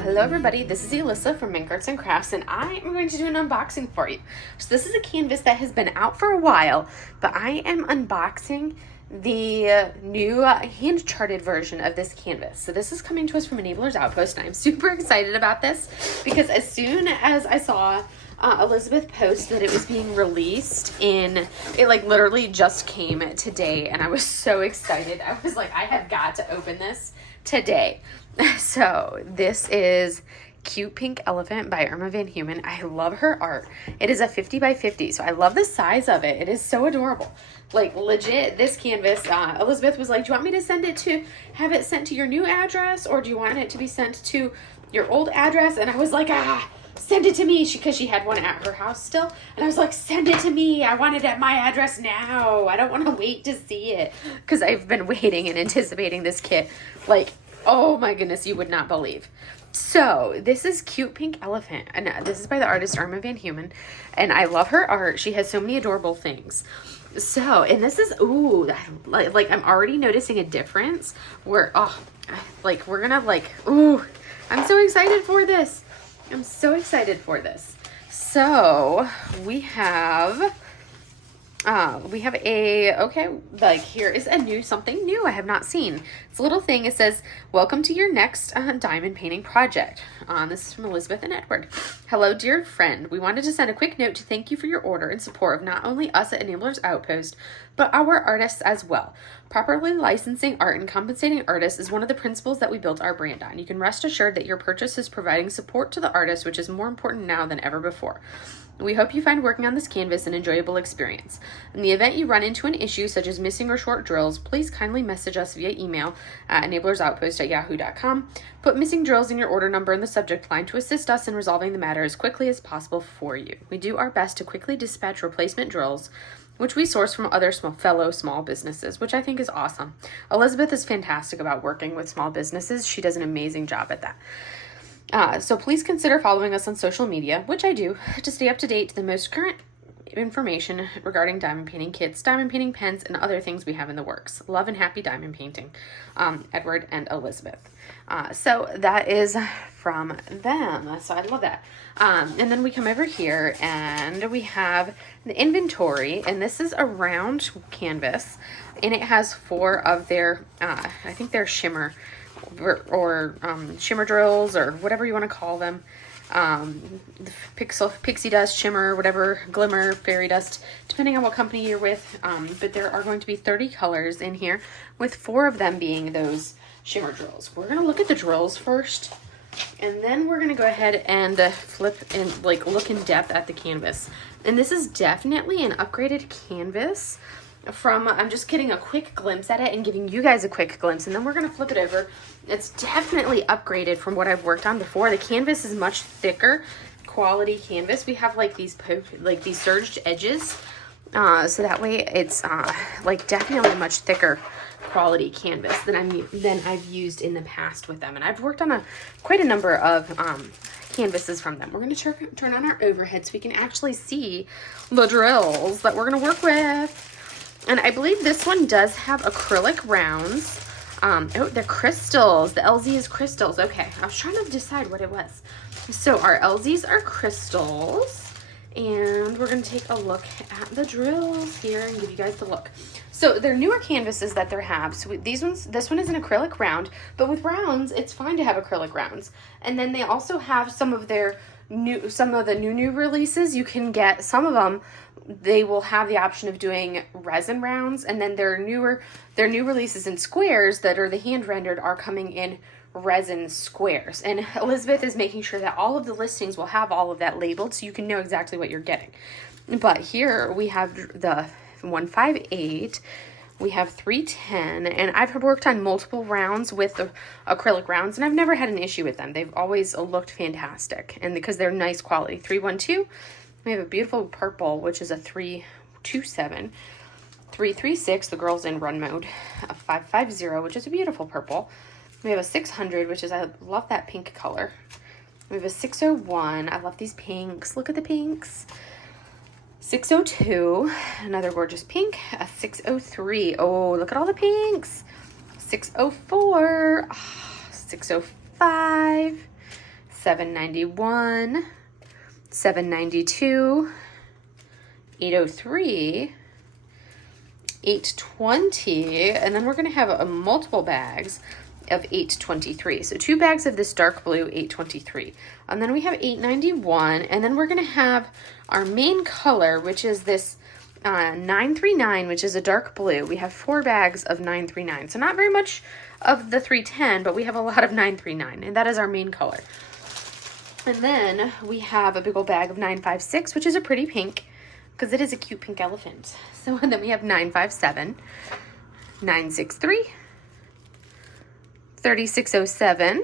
Hello everybody, this is Alyssa from Mink Arts and Crafts, and I am going to do an unboxing for you. So this is a canvas that has been out for a while, but I am unboxing the new hand-charted version of this canvas. So this is coming to us from Outpost, and I'm super excited about this because as soon as I saw Elizabeth post that it was being released it like literally just came today, and I was so excited. I was like, I have got to open this today. So this is Cute Pink Elephant by Irma van Heumen. I love her art. It is a 50 by 50, so I love the size of it. It is so adorable. Like legit, this canvas, Elizabeth was like, do you want me to have it sent to your new address, or do you want it to be sent to your old address? And I was like, send it to me, because she had one at her house still. And I was like, send it to me. I want it at my address now. I don't want to wait to see it, because I've been waiting and anticipating this kit. Like, oh my goodness, you would not believe. So this is Cute Pink Elephant, and this is by the artist Irma van Heumen, and I love her art. She has so many adorable things. So, and this is, ooh, like I'm already noticing a difference where, we're gonna ooh, I'm so excited for this. I'm so excited for this. So we have here is something new I have not seen. It's a little thing. It says, welcome to your next diamond painting project. This is from Elizabeth and Edward. Hello, dear friend. We wanted to send a quick note to thank you for your order and support of not only us at Enablers Outpost, but our artists as well. Properly licensing art and compensating artists is one of the principles that we built our brand on. You can rest assured that your purchase is providing support to the artist, which is more important now than ever before. We hope you find working on this canvas an enjoyable experience. In the event you run into an issue such as missing or short drills, please kindly message us via email at enablersoutpost@yahoo.com. Put missing drills in your order number in the subject line to assist us in resolving the matter as quickly as possible for you. We do our best to quickly dispatch replacement drills, which we source from other fellow small businesses, which I think is awesome. Elizabeth is fantastic about working with small businesses. She does an amazing job at that. So please consider following us on social media, which I do, to stay up to date to the most current information regarding diamond painting kits, diamond painting pens, and other things we have in the works. Love and happy diamond painting, Edward and Elizabeth. So that is from them. So I love that. And then we come over here and we have the inventory, and this is a round canvas, and it has 4 of their, I think they're shimmer or shimmer drills, or whatever you want to call them. Pixie dust, shimmer, whatever, glimmer, fairy dust, depending on what company you're with. But there are going to be 30 colors in here, with 4 of them being those shimmer drills. We're going to look at the drills first, and then we're going to go ahead and flip and look in depth at the canvas. And this is definitely an upgraded canvas from, I'm just getting a quick glimpse at it and giving you guys a quick glimpse, and then we're going to flip it over. It's definitely upgraded from what I've worked on before. The canvas is much thicker quality canvas. We have these surged edges, so that way it's definitely a much thicker quality canvas than I've used in the past with them. And I've worked on quite a number of canvases from them. We're going to turn on our overhead so we can actually see the drills that we're going to work with. And I believe this one does have acrylic rounds. They're crystals. The LZ is crystals. Okay, I was trying to decide what it was. So our LZs are crystals, and we're going to take a look at the drills here and give you guys the look. So they're newer canvases that they have. So this one is an acrylic round, but with rounds, it's fine to have acrylic rounds. And then they also have some of the new releases. You can get some of them. They will have the option of doing resin rounds, and then their new releases in squares that are the hand rendered are coming in resin squares. And Elizabeth is making sure that all of the listings will have all of that labeled so you can know exactly what you're getting. But here we have the 158, we have 310, and I've worked on multiple rounds with the acrylic rounds, and I've never had an issue with them. They've always looked fantastic, and because they're nice quality. 312, we have a beautiful purple, which is a 327. 336, the girl's in run mode. A 550, which is a beautiful purple. We have a 600, which is, I love that pink color. We have a 601. I love these pinks. Look at the pinks. 602, another gorgeous pink. A 603. Oh, look at all the pinks. 604. 605. $7.91, $7.92, $8.03, $8.20, and then we're going to have multiple bags of $8.23. So 2 bags of this dark blue, $8.23. And then we have $8.91, and then we're going to have our main color, which is this $9.39, which is a dark blue. We have 4 bags of $9.39. So not very much of the $3.10, but we have a lot of $9.39, and that is our main color. And then we have a big old bag of $9.56, which is a pretty pink, because it is a cute pink elephant. So then we have $9.57, $9.63, $36.07,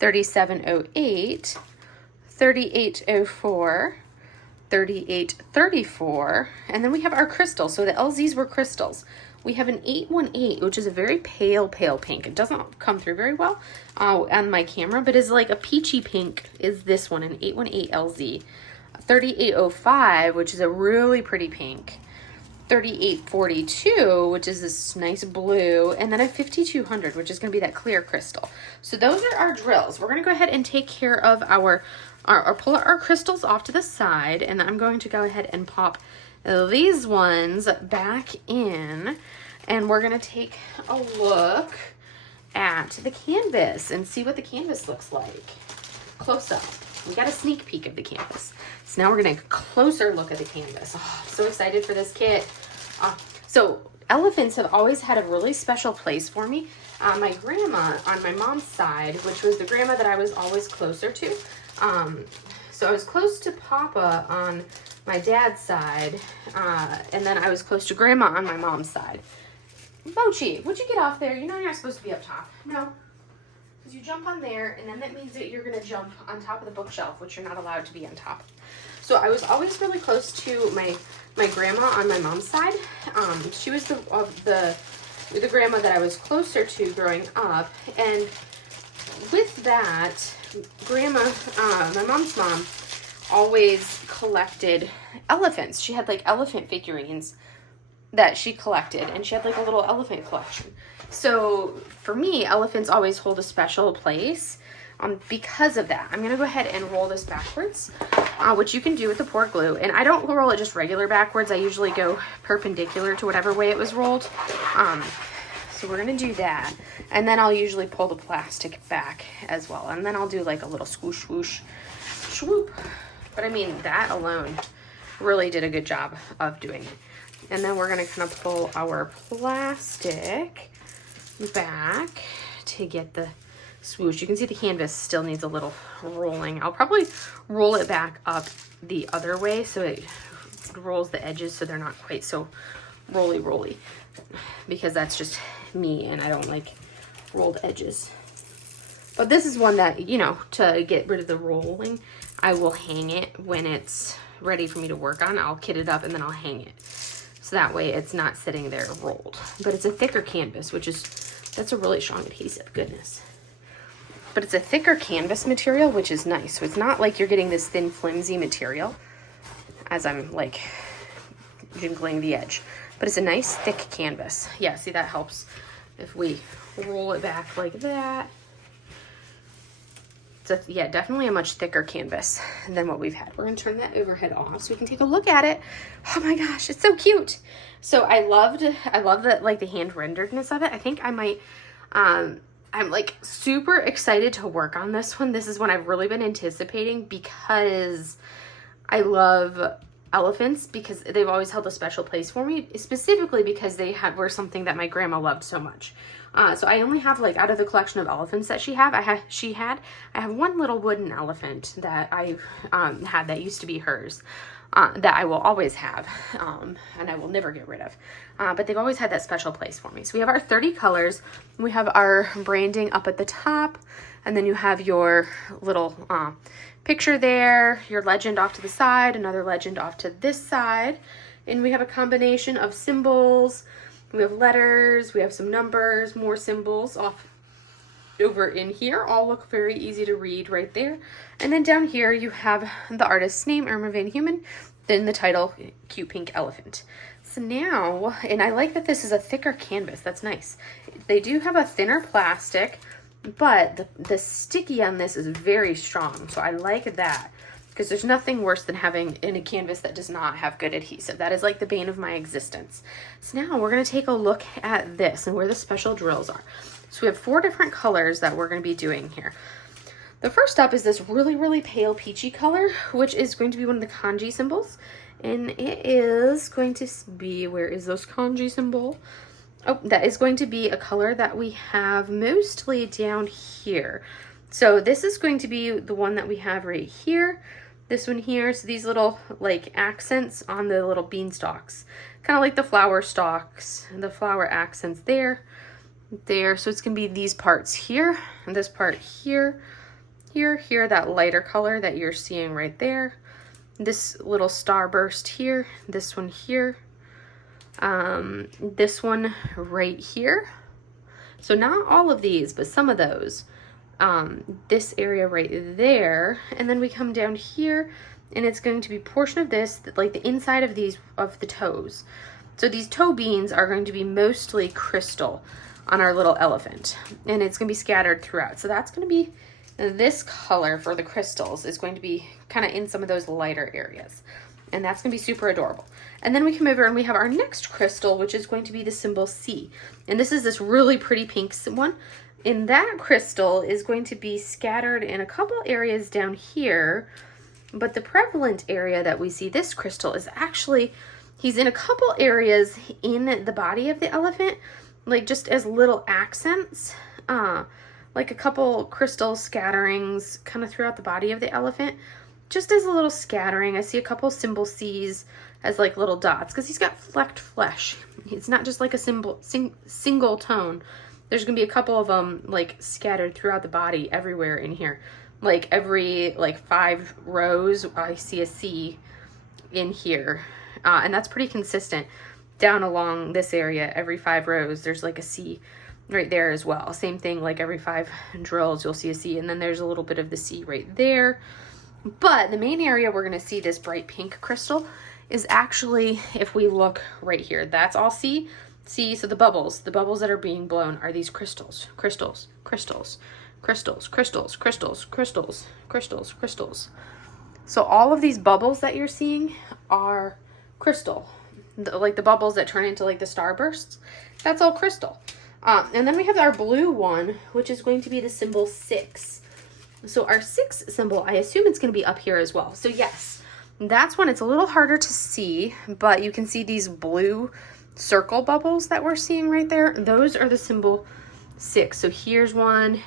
$37.08, $38.04, $38.34, and then we have our crystals. So the LZs were crystals. We have an 818, which is a very pale pink. It doesn't come through very well on my camera, but is like a peachy pink is this one, an 818 LZ. 3805, which is a really pretty pink. 3842, which is this nice blue, and then a 5200, which is going to be that clear crystal. So those are our drills. We're going to go ahead and take care of our pull our crystals off to the side, and I'm going to go ahead and pop these ones back in, and we're going to take a look at the canvas and see what the canvas looks like close up. We got a sneak peek of the canvas. So now we're going to closer look at the canvas. Oh, I'm so excited for this kit. So elephants have always had a really special place for me. My grandma on my mom's side, which was the grandma that I was always closer to. So I was close to Papa on my dad's side, and then I was close to Grandma on my mom's side. Mochi, would you get off there? You know you're not supposed to be up top. No. Because you jump on there, and then that means that you're going to jump on top of the bookshelf, which you're not allowed to be on top. So I was always really close to my grandma on my mom's side. She was the grandma that I was closer to growing up, and with that, Grandma, my mom's mom, always collected elephants. She had like elephant figurines that she collected, and she had like a little elephant collection. So for me, elephants always hold a special place because of that. I'm going to go ahead and roll this backwards, which you can do with the pour glue. And I don't roll it just regular backwards. I usually go perpendicular to whatever way it was rolled. So we're going to do that. And then I'll usually pull the plastic back as well. And then I'll do like a little swoosh, swoosh, swoop. But I mean, that alone really did a good job of doing it. And then we're going to kind of pull our plastic back to get the swoosh. You can see the canvas still needs a little rolling. I'll probably roll it back up the other way so it rolls the edges so they're not quite so roly, because that's just me and I don't like rolled edges. But this is one that, you know, to get rid of the rolling, I will hang it when it's ready for me to work on. I'll kit it up and then I'll hang it. So that way it's not sitting there rolled. But it's a thicker canvas, that's a really strong adhesive, goodness. But it's a thicker canvas material, which is nice. So it's not like you're getting this thin, flimsy material as I'm like jingling the edge. But it's a nice thick canvas. Yeah, see, that helps if we roll it back like that. It's yeah, definitely a much thicker canvas than what we've had. We're going to turn that overhead off so we can take a look at it. Oh my gosh, it's so cute. So I love the like the hand renderedness of it. I think I might I'm like super excited to work on this one. This is one I've really been anticipating because I love elephants, because they've always held a special place for me, specifically because they were something that my grandma loved so much. So I only have, like, out of the collection of elephants that she had, I have one little wooden elephant that I had that used to be hers, that I will always have, and I will never get rid of. But they've always had that special place for me. So we have our 30 colors. We have our branding up at the top, and then you have your little picture there, your legend off to the side, another legend off to this side, and we have a combination of symbols. We have letters, we have some numbers, more symbols off over in here. All look very easy to read right there. And then down here you have the artist's name, Irma van Heumen, then the title, Cute Pink Elephant. So now, and I like that this is a thicker canvas, that's nice. They do have a thinner plastic but the sticky on this is very strong. So I like that, because there's nothing worse than having in a canvas that does not have good adhesive. That is like the bane of my existence. So now we're going to take a look at this and where the special drills are. So we have 4 different colors that we're going to be doing here. The first up is this really, really pale peachy color, which is going to be one of the kanji symbols. And it is going to be, where is this kanji symbol? Oh, that is going to be a color that we have mostly down here. So this is going to be the one that we have right here. This one here, so these little like accents on the little bean stalks, kind of like the flower stalks, the flower accents there. So it's gonna be these parts here, and this part here, here, that lighter color that you're seeing right there. This little starburst here, this one here, this one right here. So not all of these, but some of those. This area right there, and then we come down here, and it's going to be a portion of this, like the inside of these, of the toes. So these toe beans are going to be mostly crystal on our little elephant, and it's going to be scattered throughout. So that's going to be this color for the crystals, is going to be kind of in some of those lighter areas, and that's going to be super adorable. And then we come over and we have our next crystal, which is going to be the symbol C, and this is this really pretty pink one. And that crystal is going to be scattered in a couple areas down here, but the prevalent area that we see this crystal is actually, he's in a couple areas in the body of the elephant, like just as little accents, like a couple crystal scatterings kind of throughout the body of the elephant, just as a little scattering. I see a couple symbol C's as like little dots, because he's got flecked flesh. It's not just like a single tone. There's gonna be a couple of them like scattered throughout the body everywhere in here. Like every like 5 rows, I see a C in here. And that's pretty consistent down along this area. Every 5 rows, there's like a C right there as well. Same thing, like every 5 drills, you'll see a C, and then there's a little bit of the C right there. But the main area we're gonna see this bright pink crystal is actually, if we look right here, that's all C. See, so the bubbles that are being blown are these crystals, crystals, crystals, crystals, crystals, crystals, crystals, crystals, crystals. So all of these bubbles that you're seeing are crystal, like the bubbles that turn into like the starbursts. That's all crystal. And then we have our blue one, which is going to be the symbol 6. So our 6 symbol, I assume it's going to be up here as well. So yes, that's when it's a little harder to see, but you can see these blue circle bubbles that we're seeing right there. Those are the symbol 6. So here's one,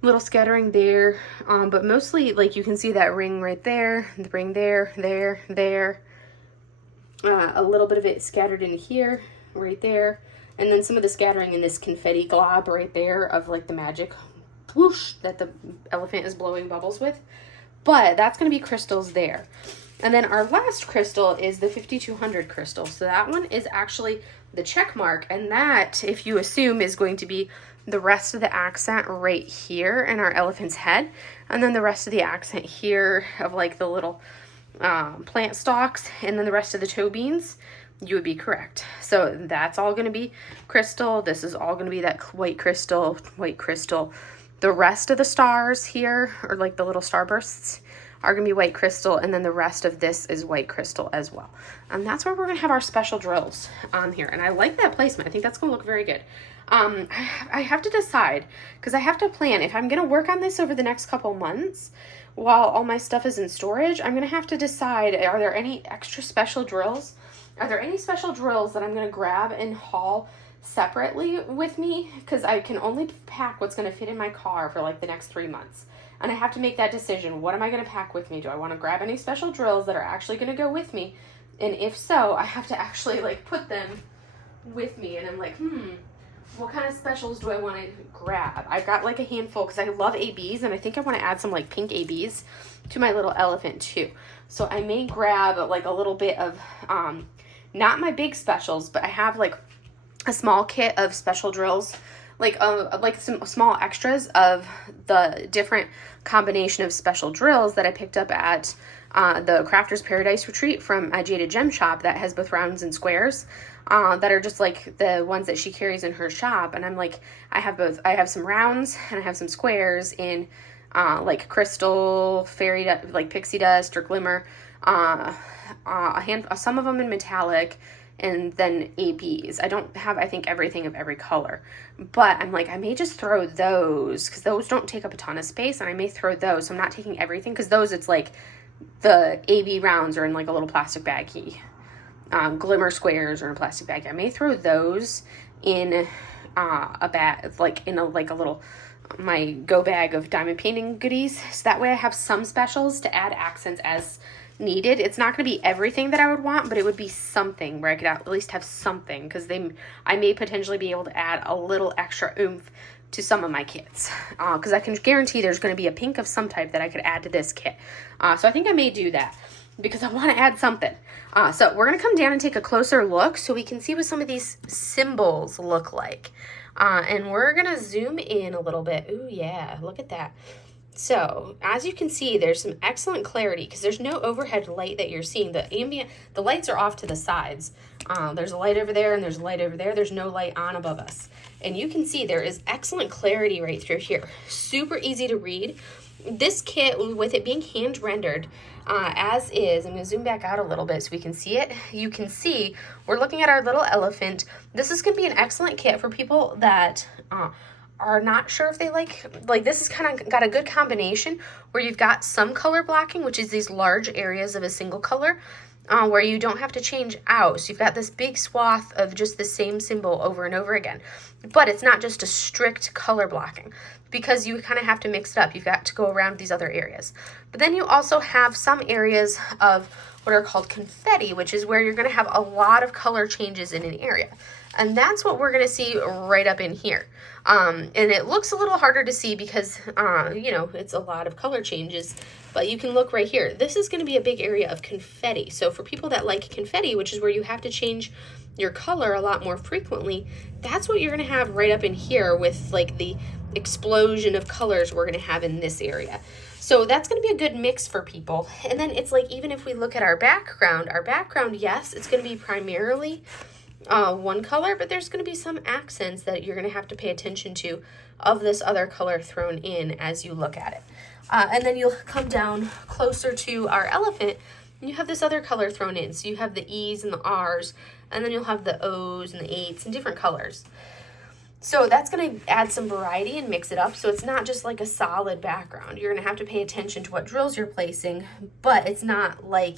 little scattering there, but mostly like you can see that ring right there, the ring there, there, a little bit of it scattered in here, right there, and then some of the scattering in this confetti glob right there of like the magic whoosh that the elephant is blowing bubbles with. But that's going to be crystals there. And then our last crystal is the 5200 crystal. So that one is actually the check mark, and that, if you assume, is going to be the rest of the accent right here in our elephant's head, and then the rest of the accent here of like the little plant stalks, and then the rest of the toe beans. You would be correct. So that's all going to be crystal. This is all going to be that white crystal, white crystal. The rest of the stars here, or like the little starbursts, are going to be white crystal, and then the rest of this is white crystal as well. And that's where we're going to have our special drills on here. And I like that placement. I think that's going to look very good. I have to decide, because I have to plan. If I'm going to work on this over the next couple months while all my stuff is in storage, I'm going to have to decide, are there any extra special drills? Are there any special drills that I'm going to grab and haul separately with me? Because I can only pack what's going to fit in my car for like the next 3 months. And I have to make that decision. What am I going to pack with me? Do I want to grab any special drills that are actually going to go with me? And if so, I have to actually like put them with me. And I'm like, what kind of specials do I want to grab? I've got like a handful, because I love ABs, and I think I want to add some like pink ABs to my little elephant too. So I may grab like a little bit of, not my big specials, but I have like a small kit of special drills like some small extras of the different combination of special drills that I picked up at the Crafter's Paradise Retreat from a Jaded Gem shop that has both rounds and squares that are just like the ones that she carries in her shop. And I'm like, I have both. I have some rounds and I have some squares in like crystal, like pixie dust or glimmer, some of them in metallic, and then ABs. I don't have, I think, everything of every color, but I'm like, I may just throw those because those don't take up a ton of space, and I may throw those. So I'm not taking everything because those, it's like the AB rounds are in like a little plastic baggie. Glimmer squares are in a plastic bag. I may throw those in a bag, like in a little my go bag of diamond painting goodies. So that way I have some specials to add accents as needed. It's not going to be everything that I would want, but it would be something where I could at least have something, because I may potentially be able to add a little extra oomph to some of my kits, because I can guarantee there's going to be a pink of some type that I could add to this kit. So I think I may do that because I want to add something. So we're going to come down and take a closer look so we can see what some of these symbols look like. And we're going to zoom in a little bit. Ooh, yeah, look at that. So as you can see, there's some excellent clarity because there's no overhead light that you're seeing. The lights are off to the sides. There's a light over there and there's a light over there. There's no light on above us. And you can see there is excellent clarity right through here. Super easy to read. This kit, with it being hand rendered as is, I'm going to zoom back out a little bit so we can see it. You can see we're looking at our little elephant. This is going to be an excellent kit for people that are not sure if they like this is kind of got a good combination where you've got some color blocking, which is these large areas of a single color where you don't have to change out. So you've got this big swath of just the same symbol over and over again. But it's not just a strict color blocking because you kind of have to mix it up. You've got to go around these other areas. But then you also have some areas of what are called confetti, which is where you're going to have a lot of color changes in an area. And that's what we're going to see right up in here. And it looks a little harder to see because, it's a lot of color changes. But you can look right here. This is going to be a big area of confetti. So for people that like confetti, which is where you have to change your color a lot more frequently, that's what you're going to have right up in here with like the explosion of colors we're going to have in this area. So that's going to be a good mix for people. And then it's like, even if we look at our background, yes, it's going to be primarily one color, but there's going to be some accents that you're going to have to pay attention to of this other color thrown in as you look at it. And then you'll come down closer to our elephant and you have this other color thrown in. So you have the E's and the R's, and then you'll have the O's and the 8's in different colors. So that's going to add some variety and mix it up. So it's not just like a solid background. You're going to have to pay attention to what drills you're placing, but it's not like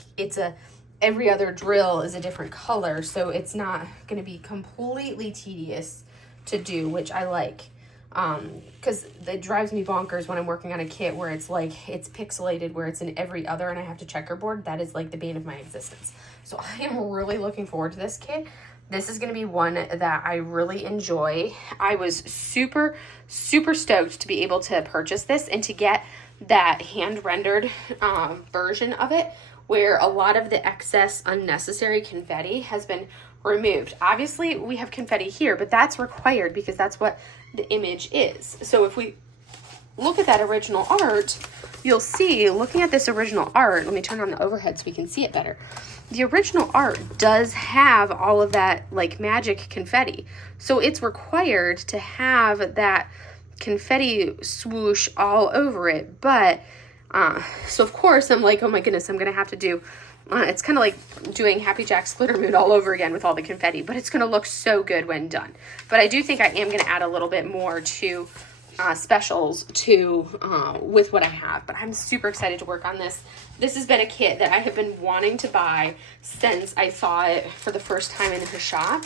every other drill is a different color. So it's not going to be completely tedious to do, which I like. Because it drives me bonkers when I'm working on a kit where it's like, it's pixelated, where it's in every other and I have to checkerboard. That is like the bane of my existence. So I am really looking forward to this kit. This is going to be one that I really enjoy. I was super, super stoked to be able to purchase this and to get that hand-rendered version of it where a lot of the excess unnecessary confetti has been removed. Obviously, we have confetti here, but that's required because that's what the image is. So if we look at that original art, you'll see, looking at this original art, let me turn on the overhead so we can see it better. The original art does have all of that like magic confetti. So it's required to have that confetti swoosh all over it. But, so of course I'm like, oh my goodness, I'm going to have to do, it's kind of like doing Happy Jack's Glitter Moon all over again with all the confetti, but it's going to look so good when done. But I do think I am going to add a little bit more to specials with what I have, but I'm super excited to work on this. This has been a kit that I have been wanting to buy since I saw it for the first time in her shop,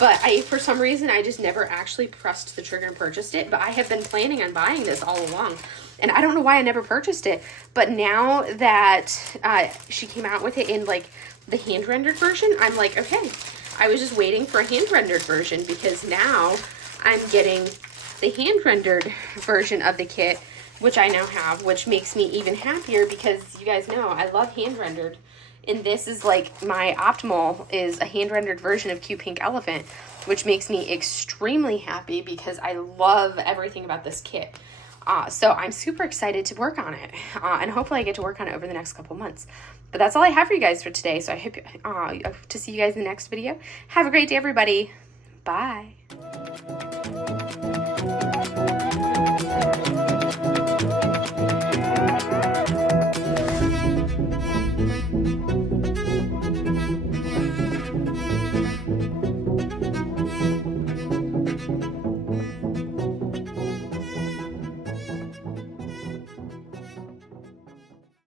but for some reason I just never actually pressed the trigger and purchased it. But I have been planning on buying this all along, and I don't know why I never purchased it, but now that she came out with it in like the hand rendered version, I'm like, okay, I was just waiting for a hand rendered version because now I'm getting the hand-rendered version of the kit, which I now have, which makes me even happier because you guys know I love hand-rendered. And this is like my optimal is a hand-rendered version of Cute Pink Elephant. which makes me extremely happy because I love everything about this kit. So I'm super excited to work on it, and hopefully I get to work on it over the next couple months. But that's all I have for you guys for today, so I hope to see you guys in the next video. Have a great day, everybody. Bye.